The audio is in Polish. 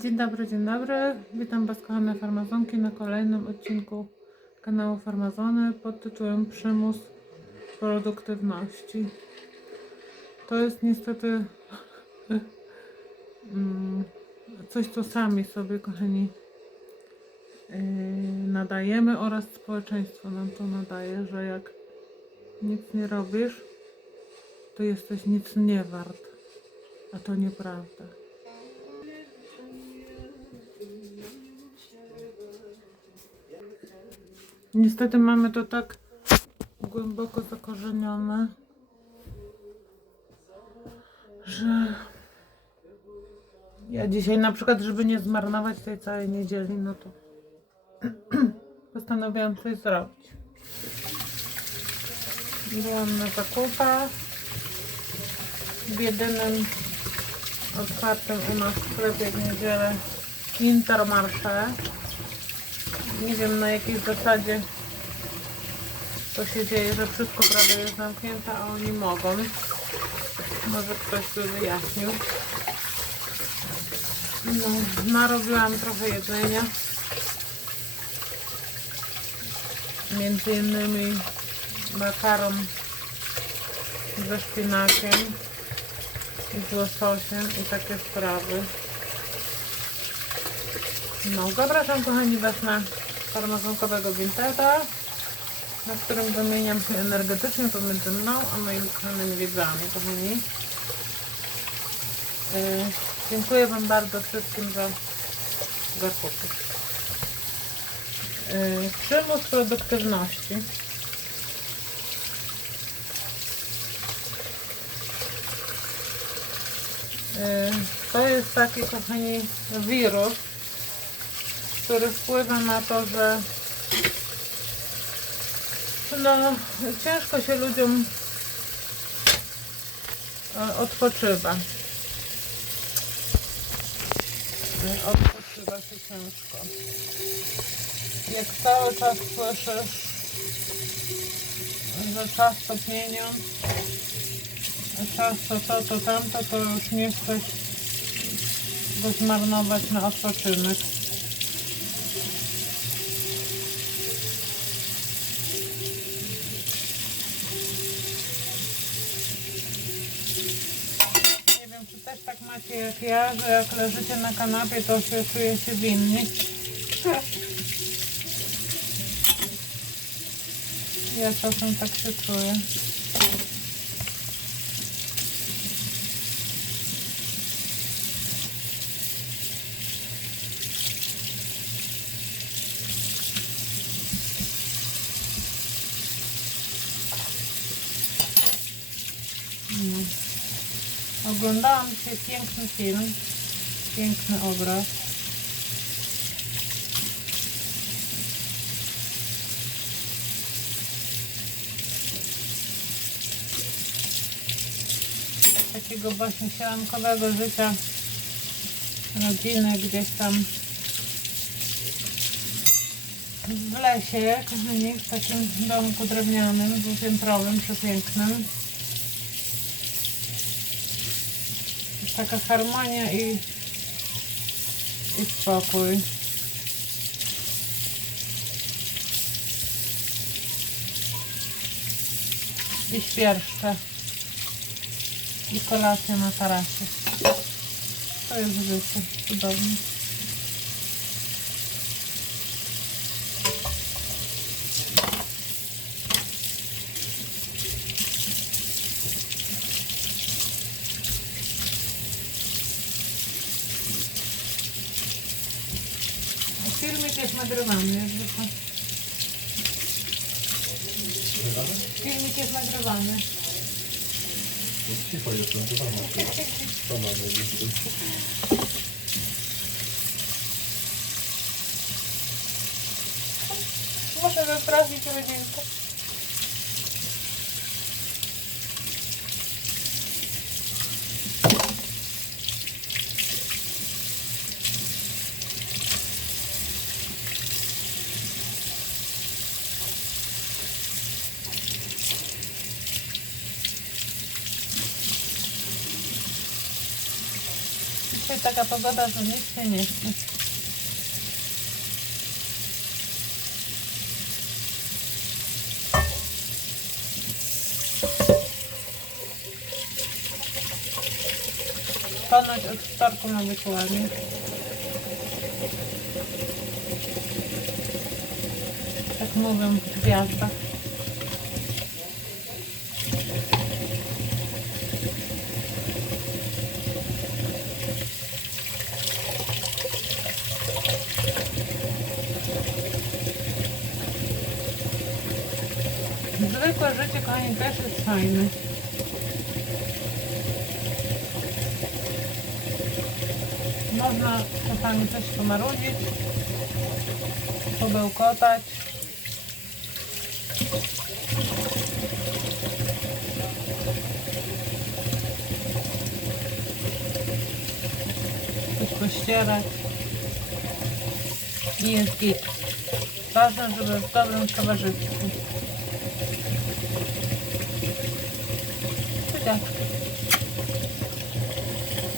Dzień dobry, dzień dobry. Witam Was kochane farmazonki na kolejnym odcinku kanału Farmazony pod tytułem Przymus produktywności. To jest niestety mm, coś, co sami sobie, kochani, yy, nadajemy oraz społeczeństwo nam to nadaje, że jak nic nie robisz, to jesteś nic nie wart. A to nieprawda. Niestety mamy to tak głęboko zakorzenione, że ja dzisiaj na przykład, żeby nie zmarnować tej całej niedzieli, no to postanowiłam coś zrobić. Byłam na zakupach w jedynym otwartym u nas sklepie w niedzielę Intermarché. Nie wiem na jakiej zasadzie to się dzieje, że wszystko prawie jest zamknięte, a oni mogą. Może ktoś by wyjaśnił. No, narobiłam trochę jedzenia. Między innymi makaron ze szpinakiem i z łososiem i takie sprawy. No, zapraszam kochani Was na farmazonkowego Wintera, na którym wymieniam się energetycznie pomiędzy mną a moimi kochanymi widzami, kochani. Yy, dziękuję Wam bardzo wszystkim za zakupy. Yy, przymus produktywności. Yy, To jest taki, kochani, wirus, który wpływa na to, że no, ciężko się ludziom e, odpoczywa. Odpoczywa się ciężko. Jak cały czas słyszysz, że czas to pieniądz, czas to to, to tamto, to już nie chcesz go zmarnować na odpoczynek. Jak ja, że jak leżycie na kanapie, to się czujecie winni. Ja czasem tak się czuję. No. Oglądałam dzisiaj piękny film, piękny obraz. Takiego właśnie sielankowego życia rodziny gdzieś tam w lesie, kochani, w takim domku drewnianym, dwupiętrowym, przepięknym. Taka harmonia i, i spokój. I świerszcze. I kolacja na tarasie. To jest życie. Cudownie. To tam masz. To mamy jeszcze. Muszę wyprosić rodzinkę. Dzisiaj taka pogoda, że nic się nie chce. Ponoć od wtorku ma być ładnie. Tak mówią w gwiazdach. Zwykłe życie, kochani, też jest fajne. Można czasami coś pomarudzić, pobełkotać. Coś pościerać. I jest git. Ważne, żeby w dobrym towarzystwie. Tak.